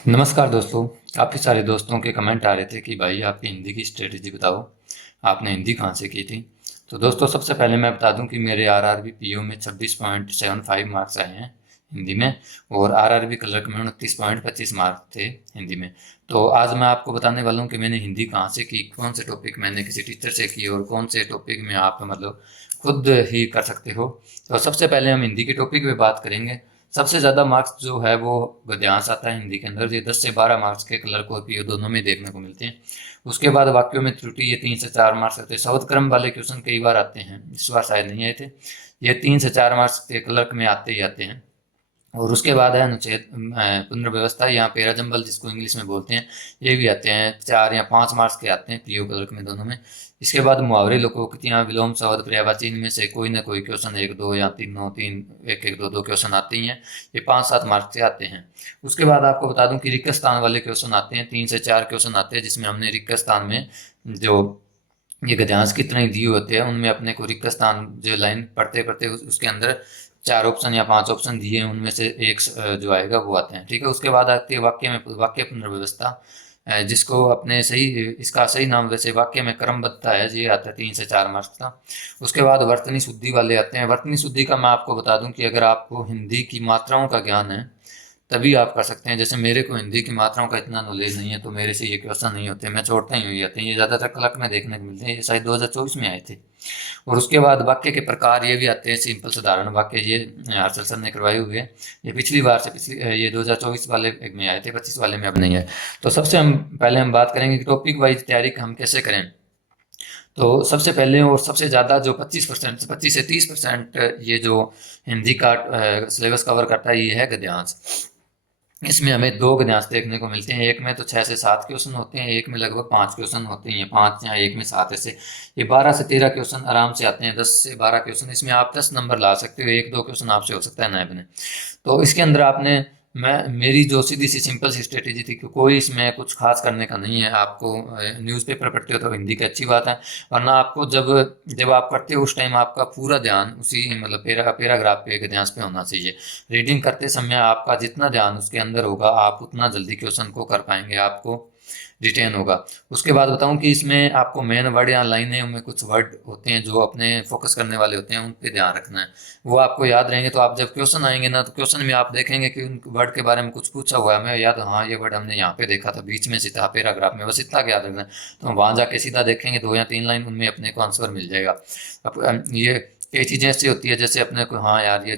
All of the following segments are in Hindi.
नमस्कार दोस्तों। काफ़ी सारे दोस्तों के कमेंट आ रहे थे कि भाई आपकी हिंदी की स्ट्रेटजी बताओ, आपने हिंदी कहाँ से की थी। तो दोस्तों सबसे पहले मैं बता दूं कि मेरे आरआरबी पीओ में 26.75 मार्क्स आए हैं हिंदी में, और आरआरबी क्लर्क में 29.25 मार्क्स थे हिंदी में। तो आज मैं आपको बताने वाला हूँ कि मैंने हिंदी कहाँ से की, कौन से टॉपिक मैंने किसी टीचर से की और कौन से टॉपिक में आप मतलब खुद ही कर सकते हो। तो सबसे पहले हम हिंदी के टॉपिक पे बात करेंगे। सबसे ज़्यादा मार्क्स जो है वो गद्यांश आता है हिंदी के अंदर, ये 10 से 12 मार्क्स के क्लर्क और पीओ दोनों में देखने को मिलते हैं। उसके बाद वाक्यों में त्रुटि, ये 3 से 4 मार्क्स आते हैं। शब्द क्रम वाले क्वेश्चन कई बार आते हैं, इस बार शायद नहीं आए थे। ये 3 से 4 मार्क्स के क्लर्क में आते ही आते हैं। और उसके बाद है अनुच्छेद पुनर्व्यवस्था, यहाँ पेरा जंबल जिसको इंग्लिश में बोलते हैं, ये भी आते हैं। 4 या 5 मार्क्स के आते हैं पीओ क्लर्क में दोनों में। इसके बाद मुहावरे, लोकोक्तियाँ, विलोम शब्द, पर्यायवाची, इनमें से कोई ना कोई क्वेश्चन, एक दो या तीनों तीन, एक एक दो दो क्वेश्चन आते ही हैं। ये 5-7 मार्क्स से आते हैं। उसके बाद आपको बता दूं कि रिक्त स्थान वाले क्वेश्चन आते हैं, 3 से 4 क्वेश्चन आते हैं, जिसमें हमने रिक्त स्थान में जो ये गद्यांश कितने दिए होते हैं उनमें अपने को रिक्त स्थान जो लाइन पढ़ते पढ़ते उसके अंदर 4 ऑप्शन या 5 ऑप्शन दिए हैं, उनमें से एक जो आएगा वो आते हैं। ठीक है। उसके बाद आती है वाक्य में वाक्य पुनर्व्यवस्था, जिसको अपने सही, इसका सही नाम वैसे वाक्य में क्रमबद्धता है, ये आता है 3 से 4 मार्क्स का। उसके बाद वर्तनी शुद्धि वाले आते हैं। वर्तनी शुद्धि का मैं आपको बता दूं कि अगर आपको हिंदी की मात्राओं का ज्ञान है तभी आप कर सकते हैं। जैसे मेरे को हिंदी की मात्राओं का इतना नॉलेज नहीं है, तो मेरे से ये क्वेश्चन नहीं होते, मैं छोड़ता ही हुई आते हैं। ये ज़्यादातर क्लर्क में देखने को मिलते हैं, ये शायद 2024 में आए थे। और उसके बाद वाक्य के प्रकार ये भी आते हैं, सिंपल साधारण वाक्य, ये हर्षल सर ने करवाए हुए हैं। ये पिछली बार से पिछली ये 2024 वाले में आए थे, 25 वाले में अब नहीं है। तो सबसे हम पहले हम बात करेंगे कि टॉपिक वाइज तैयारी हम कैसे करें। तो सबसे पहले और सबसे ज़्यादा जो 25% 25 से 30% ये जो हिंदी का सिलेबस कवर करता है, ये है गद्यांश। इसमें हमें दो गद्यांश देखने को मिलते हैं, एक में तो 6 से 7 क्वेश्चन होते हैं, एक में लगभग 5 क्वेश्चन होते हैं, 5 या एक में 7 ऐसे। ये 12 से 13 क्वेश्चन आराम से आते हैं, 10 से 12 क्वेश्चन, इसमें आप 10 नंबर ला सकते हो, एक दो क्वेश्चन आपसे हो सकता है ना बने। तो इसके अंदर आपने, मैं मेरी जो सीधी सी सिंपल सी स्ट्रेटेजी थी कि कोई इसमें कुछ खास करने का नहीं है। आपको न्यूज़पेपर पढ़ते हो तो हिंदी की अच्छी बात है, वरना आपको जब जब आप पढ़ते हो उस टाइम आपका पूरा ध्यान उसी मतलब पैराग्राफ पे गद्यांश पे होना चाहिए। रीडिंग करते समय आपका जितना ध्यान उसके अंदर होगा, आप उतना जल्दी क्वेश्चन को कर पाएंगे, आपको रिटेन होगा। उसके बाद बताऊं कि इसमें आपको मेन वर्ड या लाइनें में कुछ वर्ड होते हैं जो अपने फोकस करने वाले होते हैं, उन पे ध्यान रखना है। वो आपको याद रहेंगे, तो आप जब क्वेश्चन आएंगे ना, तो क्वेश्चन में आप देखेंगे कि उन वर्ड के बारे में कुछ पूछा हुआ है, हमें याद, हाँ ये वर्ड हमने यहाँ पे देखा था, बीच में से था पैराग्राफ में, बस इतना याद रखना है। तो हम वहाँ जाके सीधा देखेंगे 2 या 3 लाइन, उनमें अपने को आंसर मिल जाएगा। अब ये कई चीज़ें ऐसी होती है, जैसे अपने को, हाँ यार ये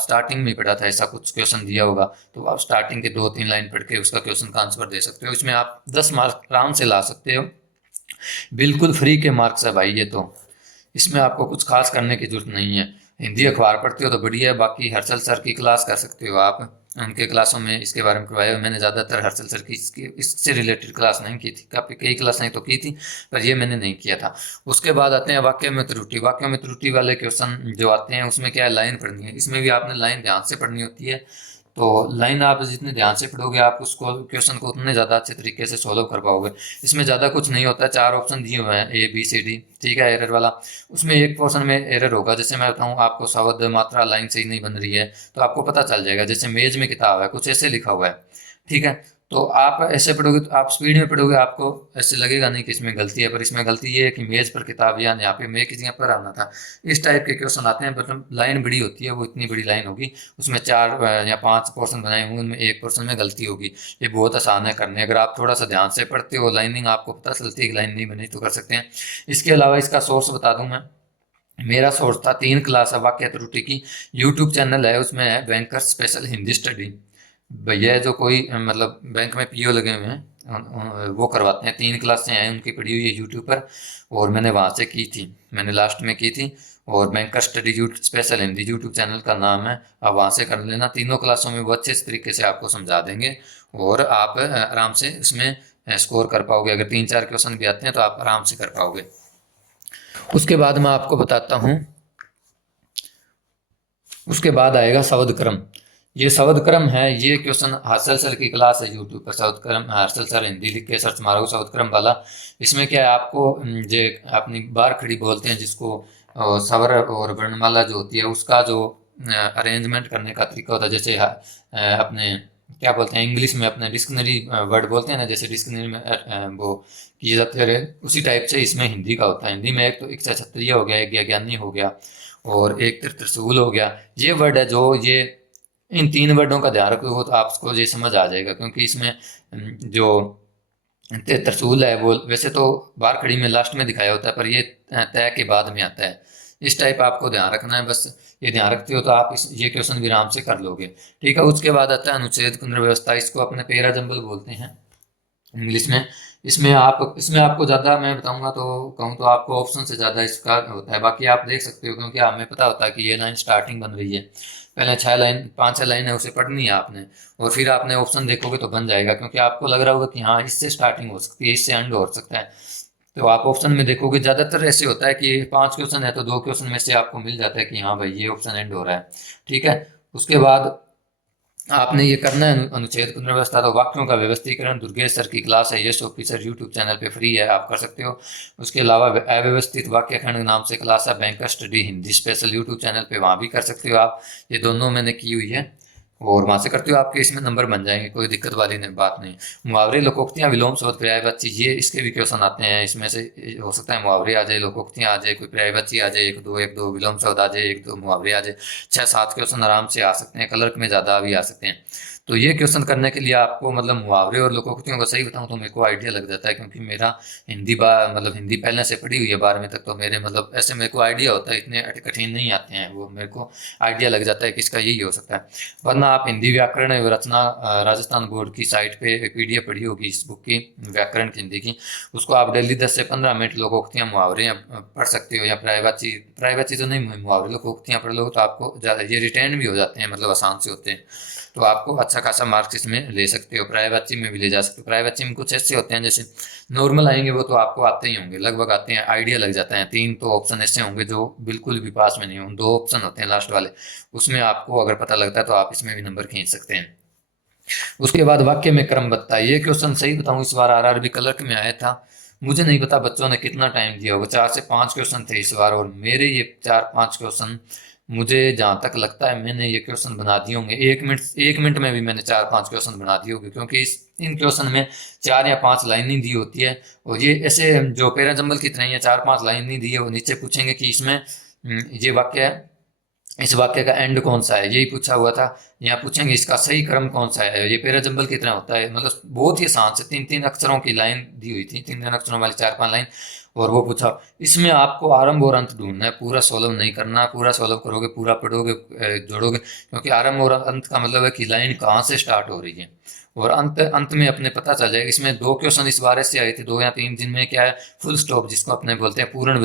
स्टार्टिंग में पढ़ा था, ऐसा कुछ क्वेश्चन दिया होगा, तो आप स्टार्टिंग के 2-3 लाइन पढ़ के उसका क्वेश्चन का आंसर दे सकते हो। इसमें आप 10 मार्क्स आराम से ला सकते हो, बिल्कुल फ्री के मार्क्स है भाई ये तो। इसमें आपको कुछ खास करने की जरूरत नहीं है। हिंदी अखबार पढ़ते हो तो बढ़िया है, बाकी हर्षल सर की क्लास कर सकते हो आप, उनके क्लासों में इसके बारे में करवाया हुआ। मैंने ज़्यादातर हर्षल सर की इससे रिलेटेड क्लास नहीं की थी, काफ़ी कई क्लास नहीं तो की थी, पर ये मैंने नहीं किया था। उसके बाद आते हैं वाक्य में त्रुटि। वाक्य में त्रुटि वाले क्वेश्चन जो आते हैं, उसमें क्या है, लाइन पढ़नी है। इसमें भी आपने लाइन ध्यान से पढ़नी होती है। तो लाइन आप जितने ध्यान से पढ़ोगे, आप उसको क्वेश्चन को उतने ज़्यादा अच्छे तरीके से सॉल्व कर पाओगे। इसमें ज़्यादा कुछ नहीं होता है, 4 ऑप्शन दिए हुए हैं, ए बी सी डी, ठीक है, एरर वाला। उसमें एक पोर्शन में एरर होगा, जैसे मैं बताऊँ आपको, शब्द मात्रा लाइन सही नहीं बन रही है, तो आपको पता चल जाएगा। जैसे मेज में किताब है, कुछ ऐसे लिखा हुआ है, ठीक है, तो आप ऐसे पढ़ोगे, तो आप स्पीड में पढ़ोगे, आपको ऐसे लगेगा नहीं कि इसमें गलती है, पर इसमें गलती ये है कि मेज पर किताब, या यहाँ पे मैं किसी पर आना था। इस टाइप के क्वेश्चन आते हैं, मतलब लाइन बड़ी होती है, वो इतनी बड़ी लाइन होगी, उसमें 4 या 5 पोर्शन बनाए होंगे, उनमें एक पोर्शन में गलती होगी। ये बहुत आसान है करने, अगर आप थोड़ा सा ध्यान से पढ़ते हो, लाइनिंग आपको पता चलती है कि लाइन नहीं बनी, तो कर सकते हैं। इसके अलावा इसका सोर्स बता दूं मैं, मेरा सोर्स था 3 क्लास है वाक्य त्रुटि की, यूट्यूब चैनल है, उसमें है बैंकर स्पेशल हिंदी स्टडी। भैया जो कोई मतलब बैंक में पीओ लगे हुए हैं, वो करवाते हैं, 3 क्लासें हैं उनकी पढ़ी हुई है यूट्यूब पर, और मैंने वहाँ से की थी, मैंने लास्ट में की थी। और banker study special Hindi YouTube channel का नाम है, आप वहाँ से कर लेना। तीनों क्लासों में वो अच्छे तरीके से आपको समझा देंगे, और आप आराम से उसमें स्कोर कर पाओगे। अगर 3-4 क्वेश्चन भी आते हैं तो आप आराम से कर पाओगे। उसके बाद मैं आपको बताता हूँ, उसके बाद आएगा शब्द क्रम। ये शब्द क्रम है, ये क्वेश्चन हर्षल सर की क्लास है यूट्यूब पर, शब्द क्रम हर्षल सर हिंदी लिख के सर्च मारो शब्द क्रम वाला। इसमें क्या है, आपको जे अपनी बार खड़ी बोलते हैं जिसको, स्वर और वर्णमाला जो होती है उसका जो अरेंजमेंट करने का तरीका होता है, जैसे अपने क्या बोलते हैं इंग्लिश में अपने डिक्शनरी वर्ड बोलते हैं ना, जैसे डिक्शनरी में वो किए जाते रहे, उसी टाइप से इसमें हिंदी का होता है। हिंदी में एक तो इच्छा क्षत्रिय हो गया, एक ज्ञानी हो गया, और एक त्रिशूल हो गया। ये वर्ड है जो ये इन तीन वर्डों का ध्यान रखोगे तो आपको ये समझ आ जाएगा, क्योंकि इसमें जो त्रिशूल है वो वैसे तो बारखड़ी में लास्ट में दिखाया होता है, पर ये तय के बाद में आता है। इस टाइप आपको ध्यान रखना है, बस ये ध्यान रखते हो तो आप ये क्वेश्चन भी आराम से कर लोगे। ठीक है, उसके बाद आता है अनुच्छेद पुनर्व्यवस्था, इसको अपने पेरा जंबल बोलते हैं इंग्लिश में। इसमें आपको ज़्यादा मैं बताऊंगा तो कहूँ तो आपको ऑप्शन से ज़्यादा इसका होता है, बाकी आप देख सकते हो, क्योंकि हमें पता होता है कि ये लाइन स्टार्टिंग बन रही है, पहले 6 लाइन 5 6 लाइन है उसे पढ़नी है आपने, और फिर आपने ऑप्शन देखोगे तो बन जाएगा, क्योंकि आपको लग रहा होगा कि हाँ इससे स्टार्टिंग हो सकती है, इससे एंड हो सकता है, तो आप ऑप्शन में देखोगे ज़्यादातर ऐसे होता है कि 5 क्वेश्चन है तो 2 क्वेश्चन में से आपको मिल जाता है कि हाँ भाई ये ऑप्शन एंड हो रहा है। ठीक है, उसके बाद आपने ये करना है अनुच्छेद पुनर्व्यवस्था। तो वाक्यों का व्यवस्थीकरण दुर्गेश सर की क्लास है, यश ऑफिसर यूट्यूब चैनल पे फ्री है, आप कर सकते हो। उसके अलावा अव्यवस्थित वाक्य खंड नाम से क्लास है banker study Hindi special YouTube channel पे, वहाँ भी कर सकते हो आप। ये दोनों मैंने की हुई है और वहाँ से करते हो, आपके इसमें नंबर बन जाएंगे, कोई दिक्कत वाली बात नहीं। मुहावरे, लोकोक्तियाँ, विलोम शब्द, पर्यायवाची, ये इसके भी क्वेश्चन आते हैं। इसमें से हो सकता है मुहावरे आ जाए, लोकोक्तियाँ आ जाए, कोई पर्यायवाची आ जाए, एक दो विलोम शब्द आ जाए, एक दो मुहावरे आ जाए, 6 7 क्वेश्चन आराम से आ सकते हैं, क्लर्क में ज़्यादा भी आ सकते हैं। तो ये क्वेश्चन करने के लिए आपको मतलब मुहावरे और लोकोक्तियों का सही बताऊं तो मेरे को आइडिया लग जाता है, क्योंकि मेरा मतलब हिंदी पहले से पढ़ी हुई है 12वीं तक, तो मेरे मतलब ऐसे मेरे को आइडिया होता है, इतने कठिन नहीं आते हैं वो, मेरे को आइडिया लग जाता है कि इसका यही हो सकता है। वरना आप हिंदी व्याकरण एवं रचना राजस्थान बोर्ड की साइट पे एक PDF पढ़ी होगी इस बुक की, व्याकरण की हिंदी की, उसको आप डेली 10 से 15 मिनट लोकोक्तियाँ मुहावरे पढ़ सकते हो, या प्रायवाची तो नहीं, मुहावरे लोकोक्तियाँ पढ़ लो तो आपको ज़्यादा ये रिटेन भी हो जाते हैं, मतलब आसान से होते हैं, तो आपको अच्छा खासा मार्क्स इसमें ले सकते हो। प्रायवाची में भी ले जा सकते हो। प्रायवाची में कुछ ऐसे होते हैं जैसे नॉर्मल आएंगे वो तो आपको आते ही होंगे, लगभग आते हैं, आइडिया लग जाता है। 3 तो ऑप्शन ऐसे होंगे जो बिल्कुल भी पास में नहीं होंगे, 2 ऑप्शन होते हैं लास्ट वाले, उसमें आपको अगर पता लगता है तो आप इसमें भी नंबर खींच सकते हैं। उसके बाद वाक्य में क्रमबद्धता, ये क्वेश्चन सही बताऊं इस बार RRB क्लर्क में आया था, मुझे नहीं पता बच्चों ने कितना टाइम दिया होगा, 4 से 5 क्वेश्चन थे इस बार, और मेरे ये 4 5 क्वेश्चन मुझे जहाँ तक लगता है मैंने ये क्वेश्चन बना दिए होंगे 1 मिनट में भी मैंने 4 5 क्वेश्चन बना दिए होंगे, क्योंकि इन क्वेश्चन में 4 या 5 लाइन ही दी होती है, और ये ऐसे जो पेरा जंबल की तरह ही है, 4 5 लाइन नहीं दी है। वो नीचे पूछेंगे कि इसमें ये वाक्य है, इस वाक्य का एंड कौन सा है, यही पूछा हुआ था। यहाँ पूछेंगे इसका सही क्रम कौन सा है, ये पेरा जंबल की तरह होता है, मतलब बहुत ही आसान से 3 3 अक्षरों की लाइन दी हुई थी, 3 3 अक्षरों वाली 4 5 लाइन, और वो पूछा। इसमें आपको आरंभ और अंत ढूंढना है, पूरा सॉल्व नहीं करना, पूरा सॉल्व करोगे पूरा पढ़ोगे जोड़ोगे, क्योंकि आरंभ और अंत का मतलब है कि लाइन कहाँ से स्टार्ट हो रही है, और अंत अंत में अपने पता चल जाएगा। इसमें 2 क्वेश्चन इस बार से आए थे, 2 या 3 दिन में, क्या है फुल स्टॉप जिसको अपने बोलते हैं, पूर्ण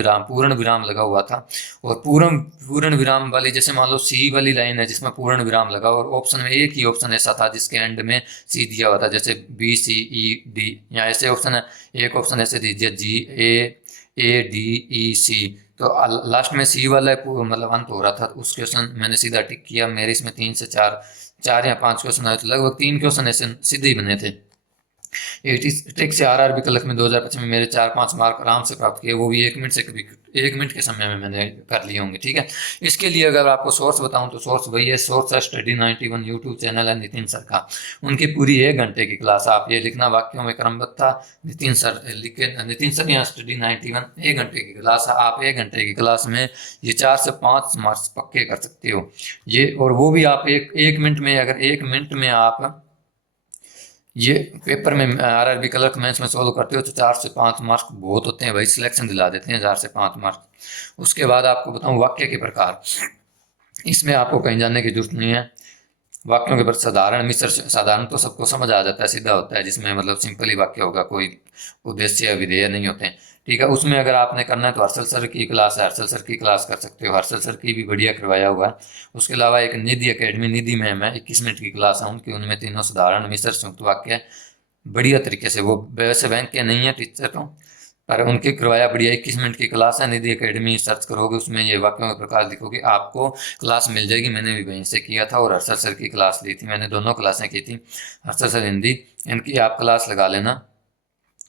विराम लगा हुआ था, और पूर्ण विराम वाली जैसे मान लो सी वाली लाइन है जिसमें पूर्ण विराम लगा, और ऑप्शन में एक ही ऑप्शन ऐसा था जिसके एंड में सी दिया हुआ था, जैसे BCED, या ऐसे ऑप्शन है, एक ऑप्शन ऐसे दीजिए GAADEC, तो लास्ट में सी वाला मतलब अंत हो रहा था, उस क्वेश्चन मैंने सीधा टिक किया। मेरे इसमें 3 से 4 या 5 क्वेश्चन आए, तो लगभग 3 क्वेश्चन ऐसे सीधे ही बने थे। 86 से RRB क्लर्क में 2025 में मेरे 4 5 मार्क आराम से प्राप्त किए, वो भी 1 मिनट के समय में मैंने कर लिए होंगे। ठीक है, इसके लिए अगर आपको सोर्स बताऊं तो सोर्स वही है, सोर्स है स्टडी 91 यूट्यूब चैनल है नितिन सर का, उनकी पूरी 1 घंटे की क्लास। आप ये लिखना वाक्यों में क्रमबद्धता नितिन सर लिखे, नितिन सर यहाँ स्टडी 91 1 घंटे की क्लास है। आप 1 घंटे की क्लास में ये 4 से 5 मार्क्स पक्के कर सकते हो ये, और वो भी आप एक मिनट में, अगर 1 मिनट में आप ये पेपर में RRB क्लर्क मेंस में सोल्व करते हो तो 4 से 5 मार्क्स बहुत होते हैं भाई, सिलेक्शन दिला देते हैं 4 से 5 मार्क्स। उसके बाद आपको बताऊं वाक्य के प्रकार, इसमें आपको कहीं जाने की जरूरत नहीं है। वाक्यों के पर साधारण मिश्र, साधारण तो सबको समझ आ जाता है, सीधा होता है, जिसमें मतलब सिंपल ही वाक्य होगा, कोई उद्देश्य या विधेय नहीं होते हैं। ठीक है, उसमें अगर आपने करना है तो हर्षल सर की क्लास है, हर्षल सर की क्लास कर सकते हो, हर्षल सर की भी बढ़िया करवाया हुआ है। उसके अलावा एक निधि एकेडमी, निधि में मैं 21 मिनट की क्लास है उनकी, उनमें तीनों साधारण मिश्र संयुक्त वाक्य बढ़िया तरीके से, वो वैसे बैंक के नहीं है टीचर तो, पर उनके करवाया बढ़िया। 21 मिनट की क्लास है, निधि एकेडमी सर्च करोगे उसमें ये वाक्यों के प्रकार लिखोगे आपको क्लास मिल जाएगी। मैंने भी वहीं से किया था और हर्षल सर की क्लास ली थी, मैंने दोनों क्लासें की थी, हर्षल सर हिंदी, इनकी आप क्लास लगा लेना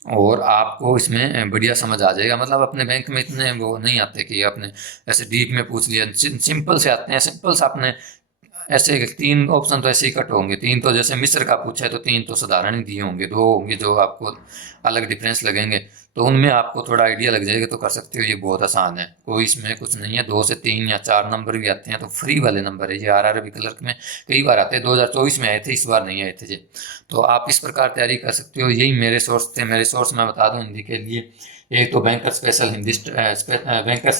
और आपको इसमें बढ़िया समझ आ जाएगा। मतलब अपने बैंक में इतने वो नहीं आते कि आपने ऐसे डीप में पूछ लिया, सिंपल से आते हैं, सिंपल से आपने ऐसे 3 ऑप्शन तो ऐसे ही कट होंगे। 3 तो जैसे मिस्र का पूछा है तो 3 तो साधारण ही दिए होंगे, 2 होंगे जो आपको अलग डिफरेंस लगेंगे, तो उनमें आपको थोड़ा आइडिया लग जाएगा, तो कर सकते हो। ये बहुत आसान है, कोई इसमें कुछ नहीं है। 2 से 3 या 4 नंबर भी आते हैं तो फ्री वाले नंबर है ये। RRB क्लर्क में कई बार आते हैं, 2024 में आए थे, इस बार नहीं आए थे जी। तो आप इस प्रकार तैयारी कर सकते हो। यही मेरे सोर्स थे। मेरे सोर्स मैं बता दूं हिंदी के लिए, एक तो banker special Hindi, banker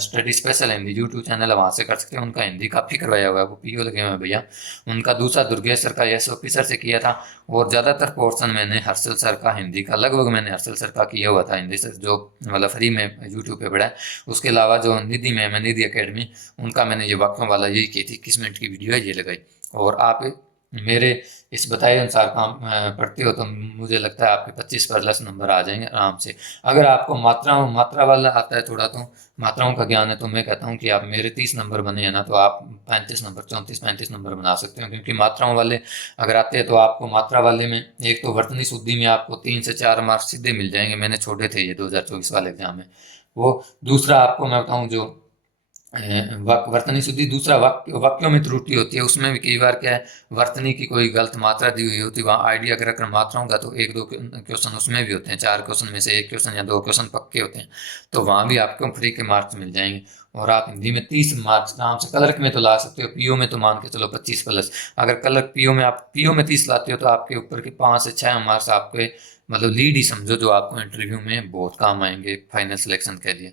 study special Hindi YouTube channel है, वहाँ से कर सकते हैं। उनका हिंदी काफ़ी करवाया हुआ है, वो पीओ लगे हुए हैं भैया। उनका दूसरा दुर्गेश सर का एस ऑफिसर से किया था, और ज़्यादातर पोर्शन मैंने हर्षल सर का हिंदी का, लगभग मैंने हर्षल सर का किया हुआ था हिंदी से, जो मतलब फ्री में यूट्यूब पे पढ़ा है। उसके अलावा जो निधि मैम है, निधि अकेडमी, उनका मैंने ये वाक्यों वाला यही की थी, 21 मिनट की वीडियो है, ये लगाई। और आप मेरे इस बताए अनुसार काम पढ़ते हो तो मुझे लगता है आपके 25+ नंबर आ जाएंगे आराम से। अगर आपको मात्रा वाला आता है थोड़ा, तो मात्राओं का ज्ञान है, तो मैं कहता हूँ कि आप मेरे 30 नंबर बने हैं ना, तो आप 35 नंबर, 34-35 नंबर बना सकते हो। क्योंकि मात्राओं वाले अगर आते हैं तो आपको मात्रा वाले में एक तो वर्तनी शुद्धि में आपको 3 से 4 मार्क्स सीधे मिल जाएंगे। मैंने छोड़े थे ये 2024 वाले एग्जाम में। वो दूसरा आपको मैं बताऊँ, जो वर्तनी शुद्धि, दूसरा वाक्यों में त्रुटि होती है, उसमें भी कई बार क्या है, वर्तनी की कोई गलत मात्रा दी हुई होती है, वहाँ आइडिया अगर रखना मात्राओं का, तो 1-2 क्वेश्चन उसमें भी होते हैं। 4 क्वेश्चन में से 1 क्वेश्चन या 2 क्वेश्चन पक्के होते हैं, तो वहाँ भी आपको फ्री के मार्क्स मिल जाएंगे। और आप हिंदी में 30 मार्क्स आराम से क्लर्क में तो ला सकते हो। पीओ में तो मान के चलो 25+। अगर क्लर्क पीओ में 30 लाते हो तो आपके ऊपर के 5 से 6 मार्क्स आपके मतलब लीड ही समझो, जो आपको इंटरव्यू में बहुत काम आएंगे फाइनल सिलेक्शन के लिए।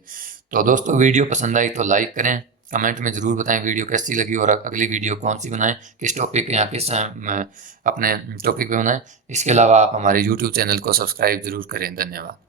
तो दोस्तों, वीडियो पसंद आई तो लाइक करें, कमेंट में ज़रूर बताएं वीडियो कैसी लगी, और अगली वीडियो कौन सी बनाएं, किस टॉपिक या किस अपने टॉपिक पे बनाएं। इसके अलावा आप हमारे यूट्यूब चैनल को सब्सक्राइब ज़रूर करें। धन्यवाद।